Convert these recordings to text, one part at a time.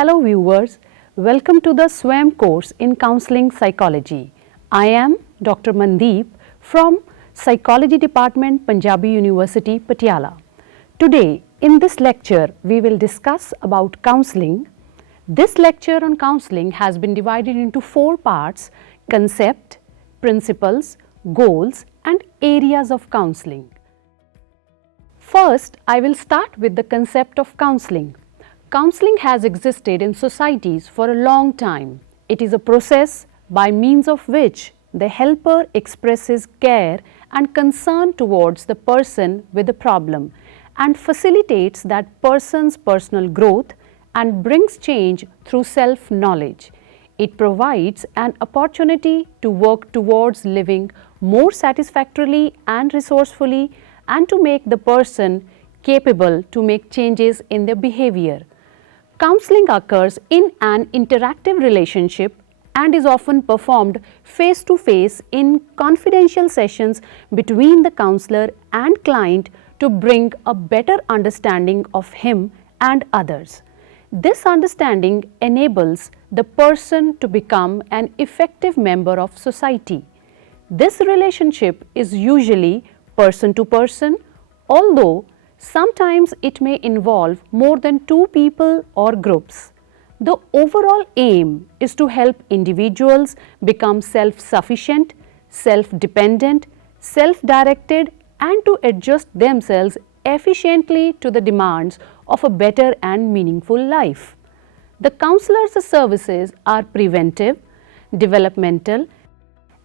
Hello viewers, welcome to the SWAM course in Counseling Psychology. I am Dr. Mandeep from Psychology Department, Punjabi University, Patiala. Today in this lecture we will discuss about counseling. This lecture on counseling has been divided into 4 parts: concept, principles, goals and areas of counseling. First, I will start with the concept of counseling. Counseling has existed in societies for a long time. It is a process by means of which the helper expresses care and concern towards the person with the problem and facilitates that person's personal growth and brings change through self-knowledge. It provides an opportunity to work towards living more satisfactorily and resourcefully and to make the person capable to make changes in their behavior. Counseling occurs in an interactive relationship and is often performed face to face in confidential sessions between the counselor and client to bring a better understanding of him and others. This understanding enables the person to become an effective member of society. This relationship is usually person to person, although sometimes it may involve more than 2 people or groups. The overall aim is to help individuals become self-sufficient, self-dependent, self-directed and to adjust themselves efficiently to the demands of a better and meaningful life. The counselor's services are preventive, developmental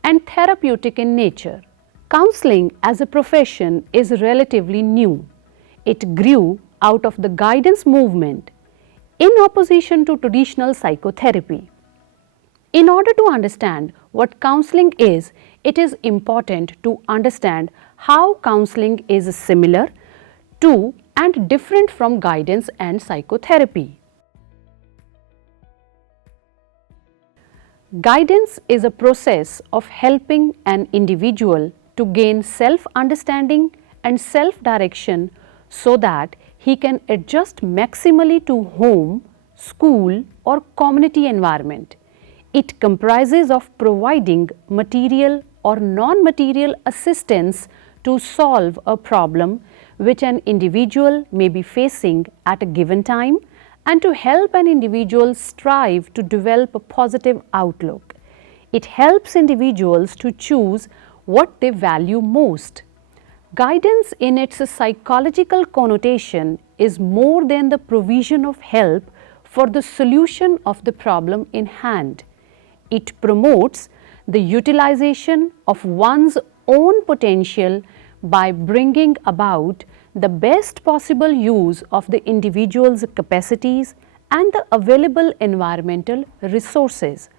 and therapeutic in nature. Counseling as a profession is relatively new. It grew out of the guidance movement in opposition to traditional psychotherapy. In order to understand what counseling is, it is important to understand how counseling is similar to and different from guidance and psychotherapy. Guidance is a process of helping an individual to gain self-understanding and self-direction so that he can adjust maximally to home, school or community environment. It comprises of providing material or non-material assistance to solve a problem which an individual may be facing at a given time and to help an individual strive to develop a positive outlook. It helps individuals to choose what they value most. Guidance in its psychological connotation is more than the provision of help for the solution of the problem in hand. It promotes the utilization of one's own potential by bringing about the best possible use of the individual's capacities and the available environmental resources.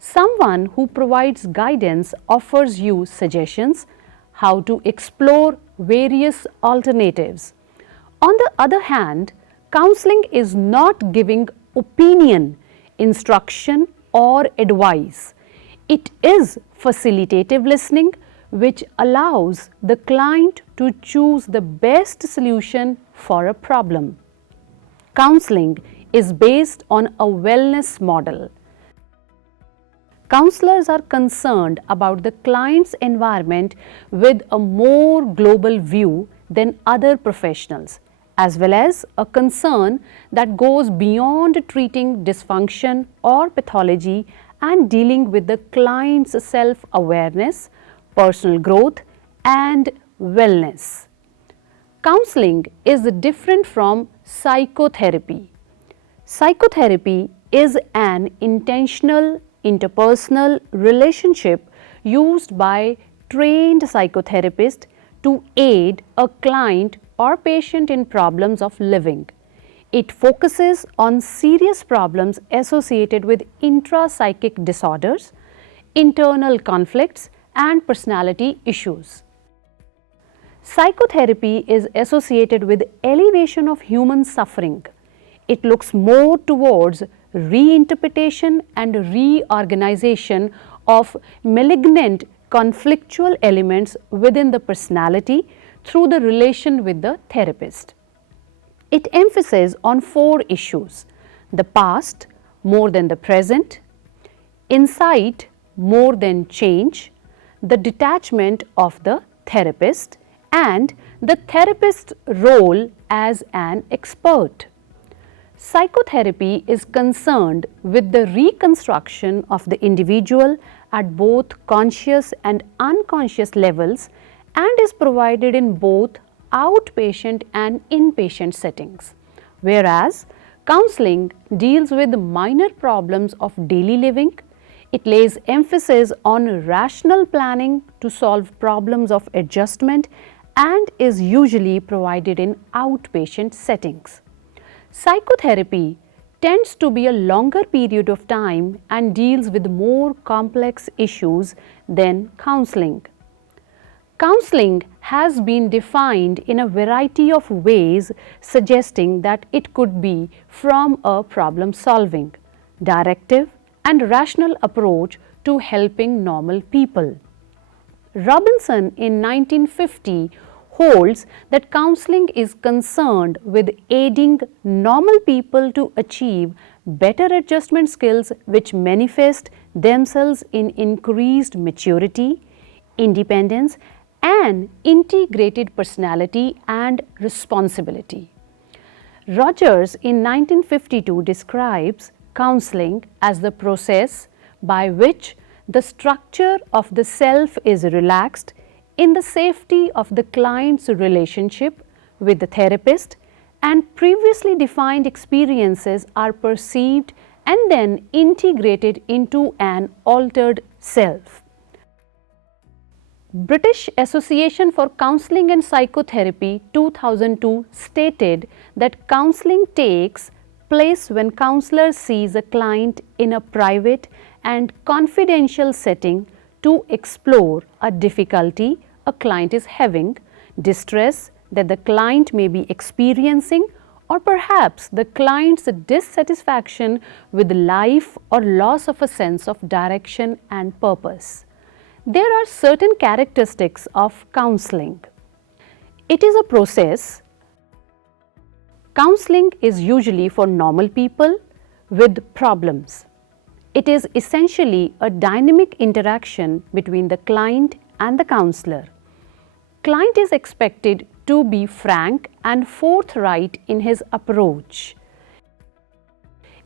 Someone who provides guidance offers you suggestions how to explore various alternatives. On the other hand, counseling is not giving opinion, instruction or advice. It is facilitative listening which allows the client to choose the best solution for a problem. Counseling is based on a wellness model. Counselors are concerned about the client's environment with a more global view than other professionals, as well as a concern that goes beyond treating dysfunction or pathology and dealing with the client's self-awareness, personal growth and wellness. Counseling is different from psychotherapy. Psychotherapy is an intentional interpersonal relationship used by trained psychotherapists to aid a client or patient in problems of living. It focuses on serious problems associated with intrapsychic disorders, internal conflicts and personality issues. Psychotherapy is associated with elevation of human suffering. It looks more towards reinterpretation and reorganization of malignant conflictual elements within the personality through the relation with the therapist. It emphasizes on 4 issues: the past more than the present, insight more than change, the detachment of the therapist, and the therapist's role as an expert. Psychotherapy is concerned with the reconstruction of the individual at both conscious and unconscious levels and is provided in both outpatient and inpatient settings, whereas counseling deals with minor problems of daily living. It lays emphasis on rational planning to solve problems of adjustment and is usually provided in outpatient settings. Psychotherapy tends to be a longer period of time and deals with more complex issues than counseling. Counseling has been defined in a variety of ways, suggesting that it could be from a problem-solving, directive, and rational approach to helping normal people. Robinson in 1950 holds that counseling is concerned with aiding normal people to achieve better adjustment skills which manifest themselves in increased maturity, independence, and integrated personality and responsibility. Rogers in 1952 describes counseling as the process by which the structure of the self is relaxed in the safety of the client's relationship with the therapist and previously defined experiences are perceived and then integrated into an altered self. British Association for Counselling and Psychotherapy 2002 stated that counselling takes place when counsellor sees a client in a private and confidential setting to explore a difficulty a client is having, distress that the client may be experiencing, or perhaps the client's dissatisfaction with life or loss of a sense of direction and purpose. There are certain characteristics of counseling. It is a process. Counseling is usually for normal people with problems. It is essentially a dynamic interaction between the client and the counselor. Client is expected to be frank and forthright in his approach.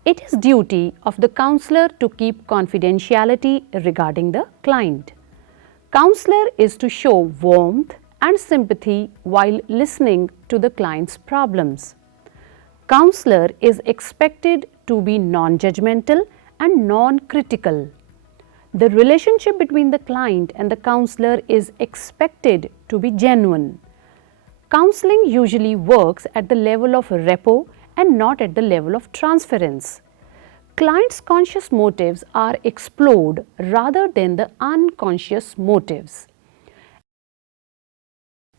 It is duty of the counselor to keep confidentiality regarding the client. Counselor is to show warmth and sympathy while listening to the client's problems. Counselor is expected to be non-judgmental and non-critical. The relationship between the client and the counselor is expected to be genuine. Counseling usually works at the level of repo and not at the level of transference. Client's conscious motives are explored rather than the unconscious motives.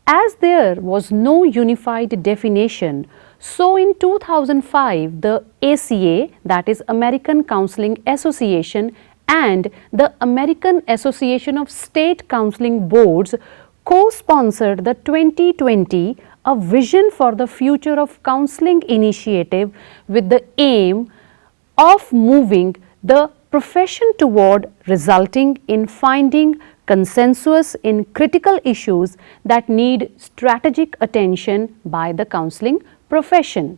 As there was no unified definition, so in 2005 the ACA, that is American Counseling Association, and the American Association of State Counseling Boards co-sponsored the 2020 A Vision for the Future of Counseling initiative with the aim of moving the profession toward resulting in finding consensus in critical issues that need strategic attention by the counseling profession.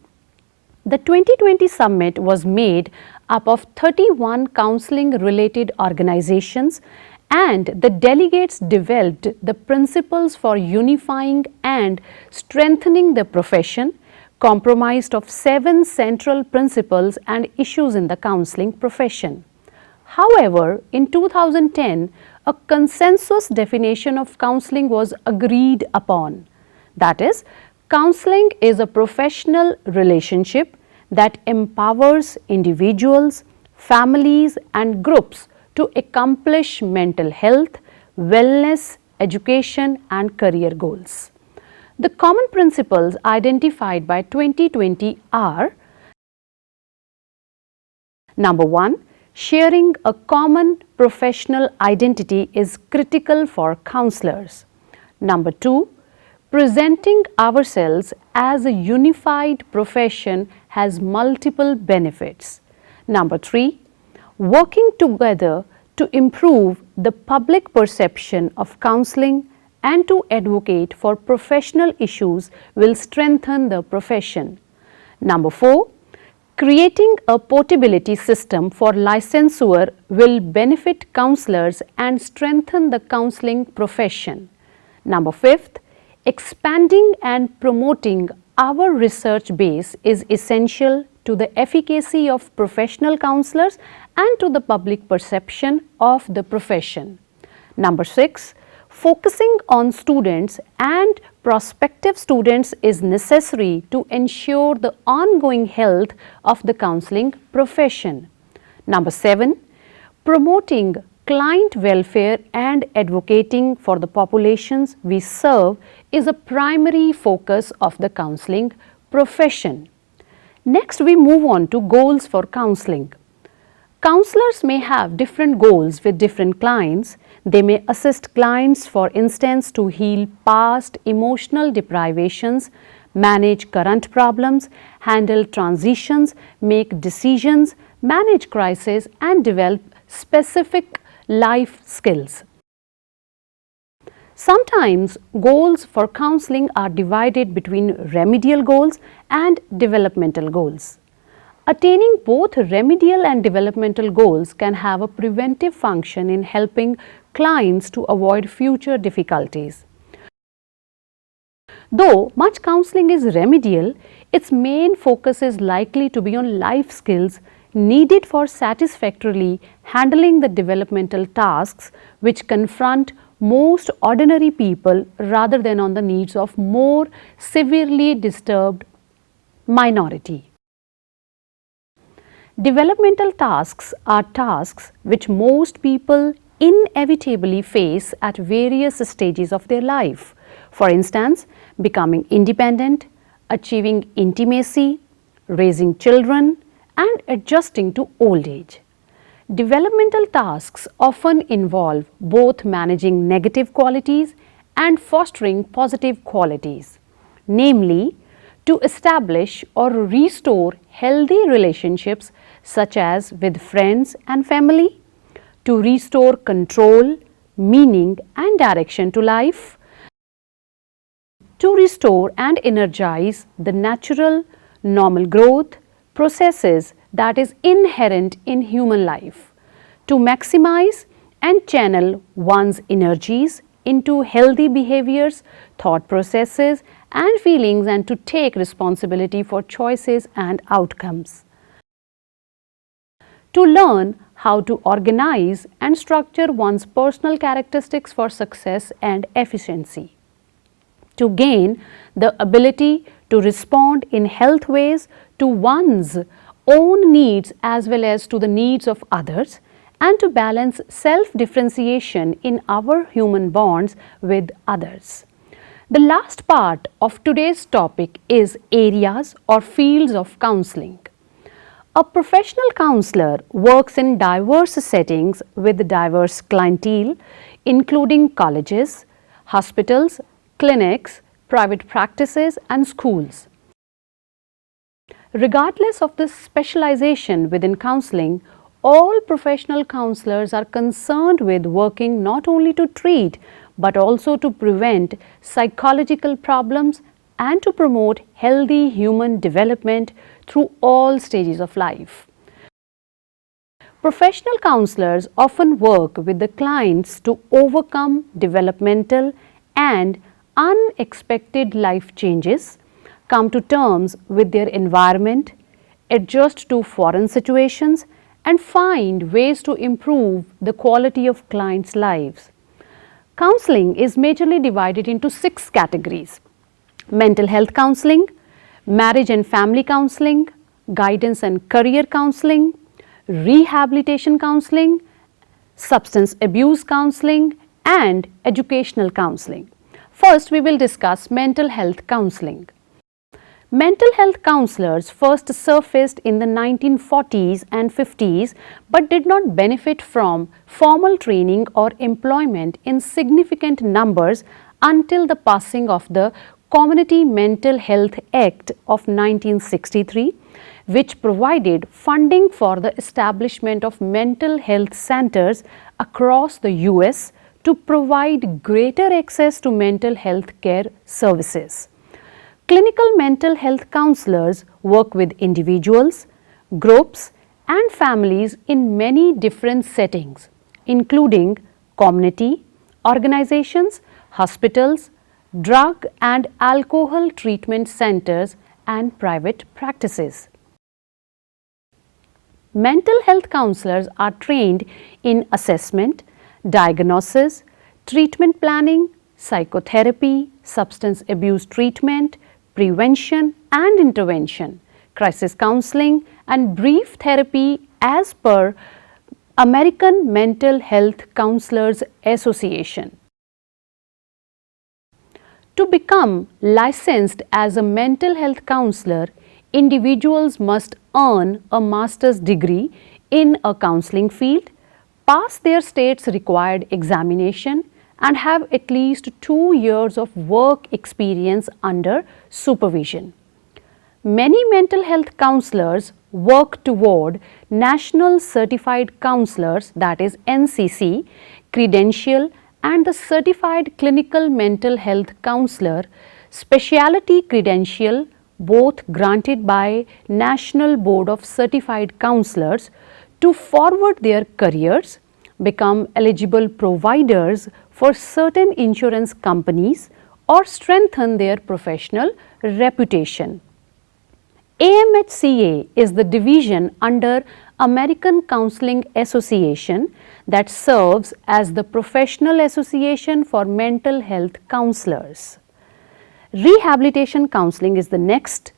The 2020 summit was made up of 31 counseling related organizations, and the delegates developed the principles for unifying and strengthening the profession, comprised of 7 central principles and issues in the counseling profession. However, in 2010, a consensus definition of counseling was agreed upon. That is, counseling is a professional relationship that empowers individuals, families, and groups to accomplish mental health, wellness, education, and career goals. The common principles identified by 2020 are: number 1, sharing a common professional identity is critical for counselors. Number 2, presenting ourselves as a unified profession has multiple benefits. Number 3, working together to improve the public perception of counselling and to advocate for professional issues will strengthen the profession. Number 4, creating a portability system for licensure will benefit counsellors and strengthen the counselling profession. Number 5, expanding and promoting our research base is essential to the efficacy of professional counsellors and to the public perception of the profession. Number 6, focusing on students and prospective students is necessary to ensure the ongoing health of the counselling profession. Number 7, promoting client welfare and advocating for the populations we serve is a primary focus of the counselling profession. Next, we move on to goals for counselling. Counsellors may have different goals with different clients. They may assist clients, for instance, to heal past emotional deprivations, manage current problems, handle transitions, make decisions, manage crises, and develop specific life skills. Sometimes goals for counselling are divided between remedial goals and developmental goals. Attaining both remedial and developmental goals can have a preventive function in helping clients to avoid future difficulties. Though much counselling is remedial, its main focus is likely to be on life skills needed for satisfactorily handling the developmental tasks which confront most ordinary people rather than on the needs of more severely disturbed minority. Developmental tasks are tasks which most people inevitably face at various stages of their life. For instance, becoming independent, achieving intimacy, raising children, and adjusting to old age. Developmental tasks often involve both managing negative qualities and fostering positive qualities, namely, to establish or restore healthy relationships such as with friends and family, to restore control, meaning and direction to life, to restore and energize the natural, normal growth processes that is inherent in human life, to maximize and channel one's energies into healthy behaviors, thought processes and feelings, and to take responsibility for choices and outcomes. To learn how to organize and structure one's personal characteristics for success and efficiency. To gain the ability to respond in health ways to one's own needs as well as to the needs of others, and to balance self-differentiation in our human bonds with others. The last part of today's topic is areas or fields of counselling. A professional counsellor works in diverse settings with diverse clientele, including colleges, hospitals, clinics, private practices, and schools. Regardless of the specialization within counselling, all professional counsellors are concerned with working not only to treat but also to prevent psychological problems and to promote healthy human development through all stages of life. Professional counsellors often work with the clients to overcome developmental and unexpected life changes, come to terms with their environment, adjust to foreign situations, and find ways to improve the quality of clients' lives. Counselling is majorly divided into 6 categories: mental health counselling, marriage and family counselling, guidance and career counselling, rehabilitation counselling, substance abuse counselling, and educational counselling. First, we will discuss mental health counselling. Mental health counsellors first surfaced in the 1940s and 50s but did not benefit from formal training or employment in significant numbers until the passing of the Community Mental Health Act of 1963, which provided funding for the establishment of mental health centers across the US to provide greater access to mental health care services. Clinical mental health counselors work with individuals, groups, and families in many different settings, including community, organizations, hospitals, drug and alcohol treatment centers, and private practices. Mental health counselors are trained in assessment, diagnosis, treatment planning, psychotherapy, substance abuse treatment, prevention and intervention, crisis counseling, and brief therapy as per American Mental Health Counselors Association. To become licensed as a mental health counselor, individuals must earn a master's degree in a counseling field, pass their state's required examination, and have at least 2 years of work experience under supervision. Many mental health counselors work toward National Certified Counselors, that is NCC, credential, and the Certified Clinical Mental Health Counselor specialty credential, both granted by National Board of Certified Counselors, to forward their careers, become eligible providers for certain insurance companies, or strengthen their professional reputation. AMHCA is the division under American Counseling Association that serves as the professional association for mental health counselors. Rehabilitation counseling is the next.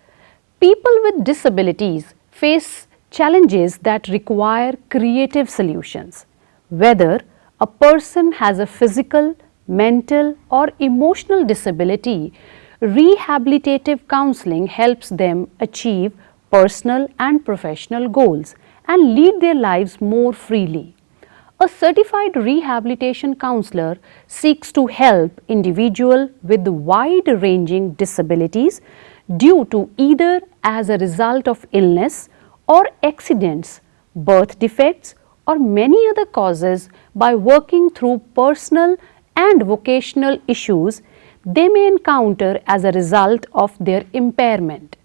People with disabilities face challenges that require creative solutions. Whether a person has a physical, mental, or emotional disability, rehabilitative counseling helps them achieve personal and professional goals and lead their lives more freely. A certified rehabilitation counselor seeks to help individuals with wide-ranging disabilities due to either as a result of illness or accidents, birth defects, or many other causes by working through personal and vocational issues they may encounter as a result of their impairment.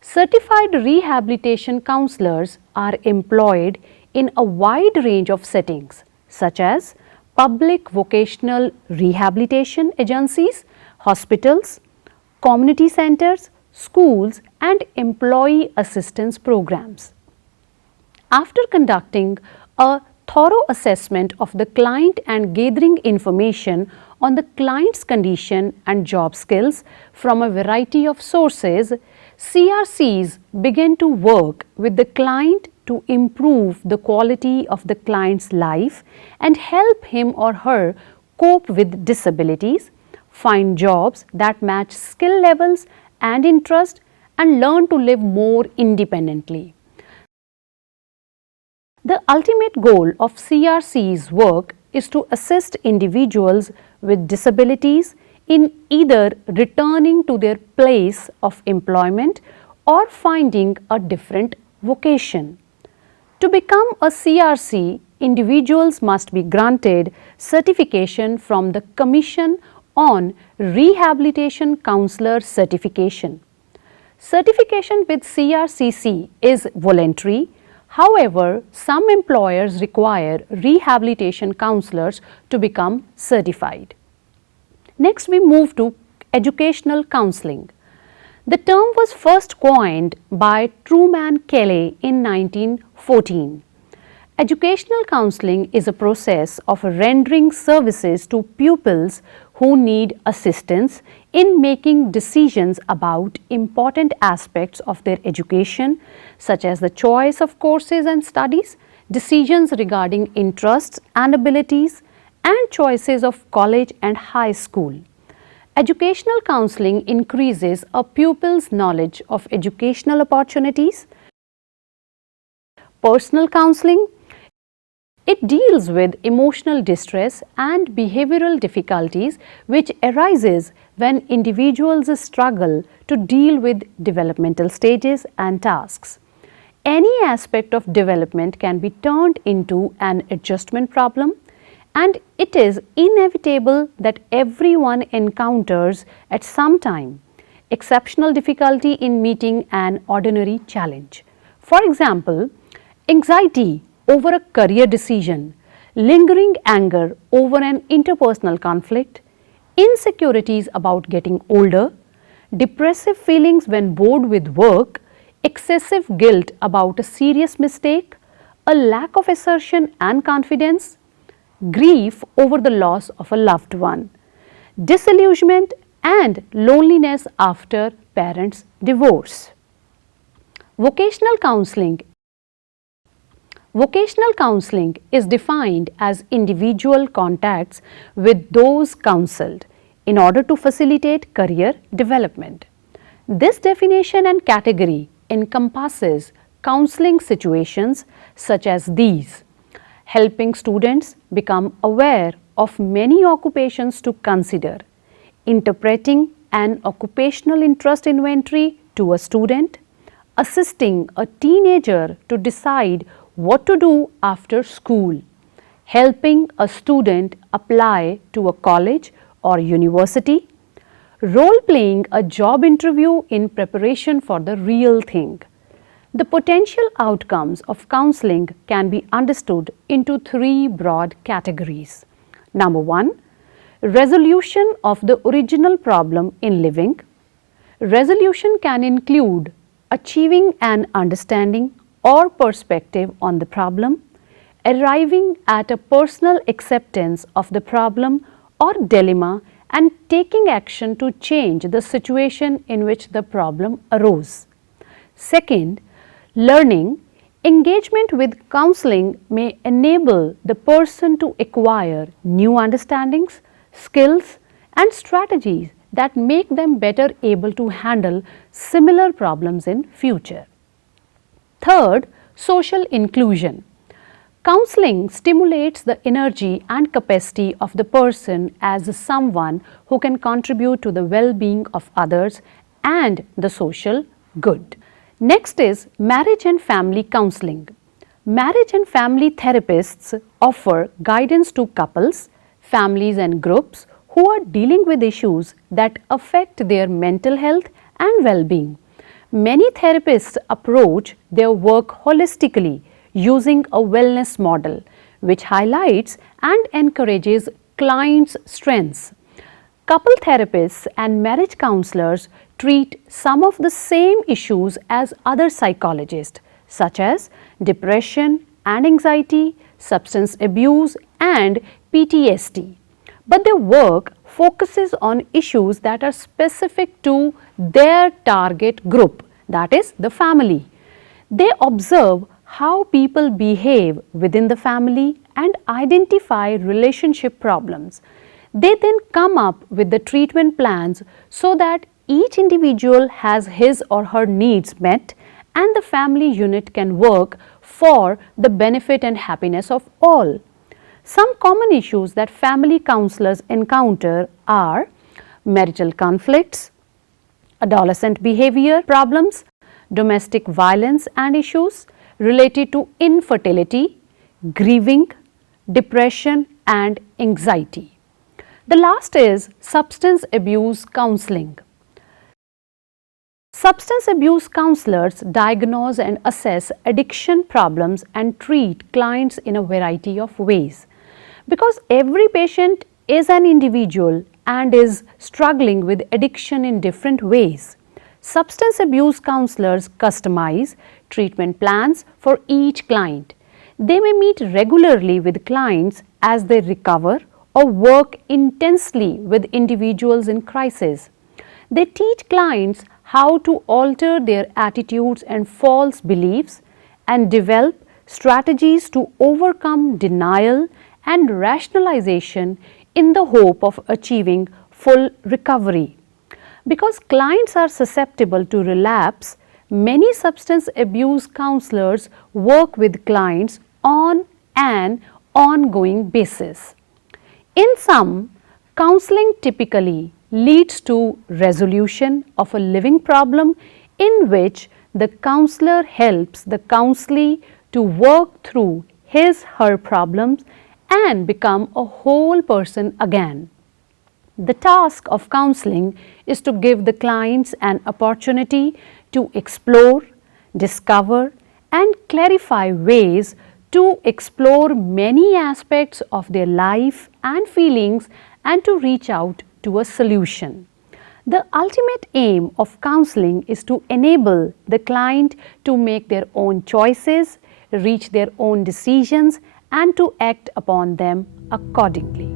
Certified rehabilitation counselors are employed in a wide range of settings such as public vocational rehabilitation agencies, hospitals, community centers, schools, and employee assistance programs. After conducting a thorough assessment of the client and gathering information on the client's condition and job skills from a variety of sources, CRCs begin to work with the client to improve the quality of the client's life and help him or her cope with disabilities, find jobs that match skill levels and interest, and learn to live more independently. The ultimate goal of CRC's work is to assist individuals with disabilities in either returning to their place of employment or finding a different vocation. To become a CRC, individuals must be granted certification from the Commission on Rehabilitation Counselor Certification. Certification with CRCC is voluntary. However, some employers require rehabilitation counselors to become certified. Next, we move to educational counseling. The term was first coined by Truman Kelly in 1914. Educational counseling is a process of rendering services to pupils who need assistance in making decisions about important aspects of their education, such as the choice of courses and studies, decisions regarding interests and abilities, and choices of college and high school. Educational counseling increases a pupil's knowledge of educational opportunities. Personal counseling, it deals with emotional distress and behavioral difficulties which arises when individuals struggle to deal with developmental stages and tasks. Any aspect of development can be turned into an adjustment problem, and it is inevitable that everyone encounters at some time exceptional difficulty in meeting an ordinary challenge. For example, anxiety over a career decision, lingering anger over an interpersonal conflict, insecurities about getting older, depressive feelings when bored with work, excessive guilt about a serious mistake, a lack of assertion and confidence, grief over the loss of a loved one, disillusionment and loneliness after parents' divorce. Vocational counseling. Vocational counseling is defined as individual contacts with those counselled in order to facilitate career development. This definition and category encompasses counseling situations such as these: helping students become aware of many occupations to consider, interpreting an occupational interest inventory to a student, assisting a teenager to decide what to do after school, helping a student apply to a college or university, role-playing a job interview in preparation for the real thing. The potential outcomes of counseling can be understood into three broad categories. Number one, resolution of the original problem in living. Resolution can include achieving an understanding or perspective on the problem, arriving at a personal acceptance of the problem or dilemma, and taking action to change the situation in which the problem arose. Second, learning. Engagement with counseling may enable the person to acquire new understandings, skills, and strategies that make them better able to handle similar problems in future. Third, social inclusion. Counseling stimulates the energy and capacity of the person as someone who can contribute to the well-being of others and the social good. Next is marriage and family counseling. Marriage and family therapists offer guidance to couples, families and groups who are dealing with issues that affect their mental health and well-being. Many therapists approach their work holistically using a wellness model which highlights and encourages clients' strengths. Couple therapists and marriage counselors treat some of the same issues as other psychologists, such as depression and anxiety, substance abuse and PTSD. But their work focuses on issues that are specific to their target group, that is the family. They observe how people behave within the family and identify relationship problems. They then come up with the treatment plans so that each individual has his or her needs met and the family unit can work for the benefit and happiness of all. Some common issues that family counselors encounter are marital conflicts, adolescent behavior problems, domestic violence and issues related to infertility, grieving, depression and anxiety. The last is substance abuse counseling. Substance abuse counselors diagnose and assess addiction problems and treat clients in a variety of ways. Because every patient is an individual and is struggling with addiction in different ways, substance abuse counselors customize treatment plans for each client. They may meet regularly with clients as they recover or work intensely with individuals in crisis. They teach clients how to alter their attitudes and false beliefs and develop strategies to overcome denial and rationalization in the hope of achieving full recovery. Because clients are susceptible to relapse, many substance abuse counselors work with clients on an ongoing basis. In sum, counseling typically leads to resolution of a living problem in which the counselor helps the counselee to work through her problems and become a whole person again. The task of counseling is to give the clients an opportunity to explore, discover, and clarify ways to explore many aspects of their life and feelings and to reach out to a solution. The ultimate aim of counseling is to enable the client to make their own choices, reach their own decisions, and to act upon them accordingly.